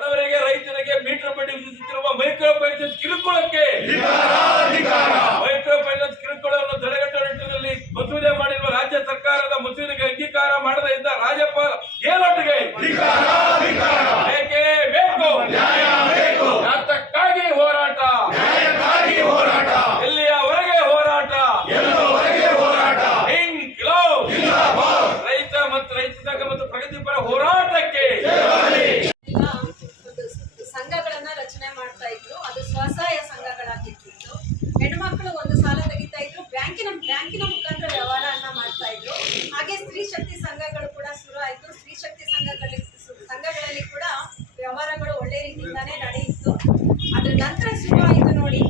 ಬಡವರಿಗೆ ರೈತರಿಗೆ ಮೀಟರ್ ಬಡ್ಡಿ ವಿಧಿಸುತ್ತಿರುವ ಮೈಕ್ರೋ ಫೈನಾನ್ಸ್ ಕಿರುಕುಳಕ್ಕೆ ಮೈಕ್ರೋ ಫೈನಾನ್ಸ್ ಕಿರುಕುಳವನ್ನು ತಡೆಗಟ್ಟುವ ನಿಟ್ಟಿನಲ್ಲಿ ಮಸೂದೆ ಮಾಡಿರುವ ರಾಜ್ಯ ಸರ್ಕಾರದ ಮಸೂದೆಗೆ ಅಂಗೀಕಾರ ಮಾಡದೇ ಇದ್ದ ರಾಜ್ಯಪಾಲ ಗೆಹ್ಲೋಟ್ಗೆ ಬ್ಯಾಂಕಿನ ಮುಖಾಂತರ ವ್ಯವಹಾರವನ್ನ ಮಾಡ್ತಾ ಇದ್ರು. ಹಾಗೆ ಸ್ತ್ರೀ ಶಕ್ತಿ ಸಂಘಗಳು ಕೂಡ ಶುರು ಆಯ್ತು. ಸ್ತ್ರೀ ಶಕ್ತಿ ಸಂಘಗಳಲ್ಲಿ ಸಂಘಗಳಲ್ಲಿ ಕೂಡ ವ್ಯವಹಾರಗಳು ಒಳ್ಳೆ ರೀತಿಯಿಂದಾನೇ ನಡೆಯಿತು ಅದ್ರ ನಂತರ ಶುರು ಆಯ್ತು ನೋಡಿ.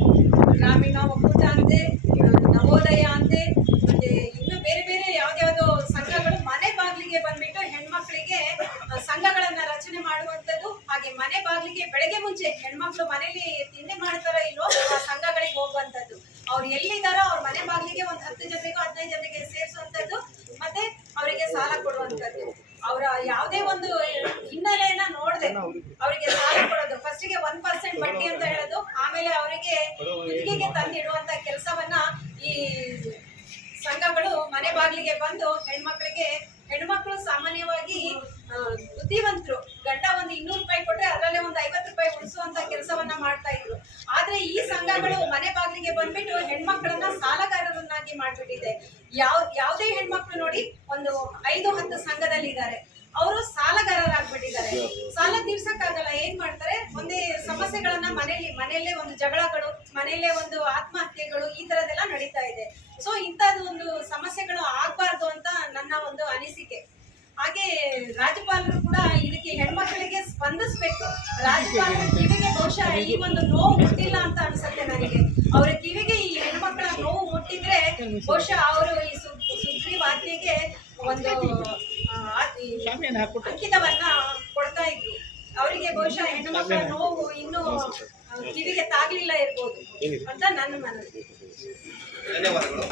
ಗ್ರಾಮೀಣ ಒಕ್ಕೂಟ ಅಂತೆ, ನವೋದಯ ಅಂತೆ, ಮತ್ತೆ ಇನ್ನು ಬೇರೆ ಬೇರೆ ಯಾವುದ್ಯಾವುದೋ ಸಂಘಗಳು ಮನೆ ಬಾಗಿಲಿಗೆ ಬಂದ್ಬಿಟ್ಟು ಹೆಣ್ಮಕ್ಳಿಗೆ ಸಂಘಗಳನ್ನ ರಚನೆ ಮಾಡುವಂಥದ್ದು, ಹಾಗೆ ಮನೆ ಬಾಗಿಲಿಗೆ ಬೆಳಗ್ಗೆ ಮುಂಚೆ ಹೆಣ್ಮಕ್ಳು ಮನೇಲಿ ತಿಂಡಿ ಮಾಡ್ತಾರ ಇಲ್ವೋ ಆ ಸಂಘಗಳಿಗೆ ಹೋಗುವಂಥದ್ದು. ಅವ್ರು ಎಲ್ಲಿದಾರೋ ಅವ್ರ ಮನೆ ಬಾಗಿಲಿಗೆ ಒಂದ್ ಹತ್ತು ಜನರಿಗೂ ಹದಿನೈದು ಜನರಿಗೆ ಸೇರಿಸುವಂತದ್ದು ಮತ್ತೆ ಅವರಿಗೆ ಸಾಲ ಕೊಡುವಂತದ್ದು ಅವರ ಯಾವುದೇ ಒಂದು ಹಿನ್ನೆಲೆಯನ್ನ ನೋಡದೆ ಅವರಿಗೆ ಸಾಲ ಕೊಡೋದು ಫಸ್ಟಿಗೆ ಒನ್ ಪರ್ಸೆಂಟ್ ಬಡ್ಡಿ ಅಂತ ಹೇಳೋದು ಆಮೇಲೆ ಅವರಿಗೆ ಗುತ್ತಿಗೆಗೆ ತಂದಿಡುವಂತ ಕೆಲಸವನ್ನ ಈ ಸಂಘಗಳು ಮನೆ ಬಾಗಿಲಿಗೆ ಬಂದು ಹೆಣ್ಮಕ್ಳಿಗೆ ಹೆಣ್ಮಕ್ಳು ಸಾಮಾನ್ಯವಾಗಿ ಬುದ್ಧಿವಂತರು. ಗಂಡ ಒಂದು ಇನ್ನೂರು ರೂಪಾಯಿ ಕೊಟ್ರೆ ಅದರಲ್ಲೇ ಒಂದು ಐವತ್ತು ರೂಪಾಯಿ ಉಳಿಸುವಂತ ಕೆಲಸವನ್ನ ಮಾಡ್ತಾ ಇದ್ರು. ಆದ್ರೆ ಈ ಸಂಘಗಳು ಮನೆ ಬಾಗಿಲಿಗೆ ಬಂದ್ಬಿಟ್ಟು ಹೆಣ್ಮಕ್ಳನ್ನ ಸಾಲಗಾರರನ್ನಾಗಿ ಮಾಡ್ಬಿಟ್ಟಿದೆ. ಯಾವ ಯಾವುದೇ ಹೆಣ್ಮಕ್ಳು ನೋಡಿ ಒಂದು ಐದು ಹತ್ತು ಸಂಘದಲ್ಲಿ ಇದ್ದಾರೆ ಅವರು ಸಾಲಗಾರರಾಗ್ಬಿಟ್ಟಿದ್ದಾರೆ. ಸಾಲ ತೀರ್ಸಕ್ಕಾಗಲ್ಲ ಏನ್ ಮಾಡ್ತಾರೆ ಮನೆಯಲ್ಲಿ ಒಂದು ಜಗಳಗಳು ಮನೆಯಲ್ಲೇ ಒಂದು ಆತ್ಮಹತ್ಯೆಗಳು ಈ ತರದೆಲ್ಲ ನಡೀತಾ ಇದೆ. ಸೊ ಇಂಥದ್ದು ಒಂದು ಸಮಸ್ಯೆಗಳು ಆಗ್ಬಾರ್ದು ಅಂತ ನನ್ನ ಒಂದು ಅನಿಸಿಕೆ. ಹಾಗೆ ರಾಜ್ಯಪಾಲರು ಕೂಡ ಇದಕ್ಕೆ ಹೆಣ್ಮಕ್ಳಿಗೆ ಸ್ಪಂದಿಸ್ಬೇಕು. ರಾಜ್ಯಪಾಲರ ಕಿವಿಗೆ ಬಹುಶಃ ಈ ಒಂದು ನೋವು ಮುಟ್ಟಿಲ್ಲ ಅಂತ ಅನ್ಸುತ್ತೆ ನನಗೆ. ಅವರ ಕಿವಿಗೆ ಈ ಹೆಣ್ಮಕ್ಳ ನೋವು ಮುಟ್ಟಿದ್ರೆ ಬಹುಶಃ ಅವರು ಈ ಸು- ಸುಗ್ರೀವಾಜ್ಞೆಗೆ ಒಂದು ಅಂಕಿತವನ್ನ ಕೊಡ್ತಾ ಇದ್ರು. ಅವರಿಗೆ ಬಹುಶಃ ಹೆಣ್ಮಕ್ಳ ಮಕ್ಕಳ ನೋವು ಇನ್ನೂ ಕಿವಿಗೆ ತಾಗ್ಲಿಲ್ಲ ಇರ್ಬೋದು ಅಂತ ನನ್ನ ಮನಸ್ಸು ಧನ್ಯವಾದಗಳು.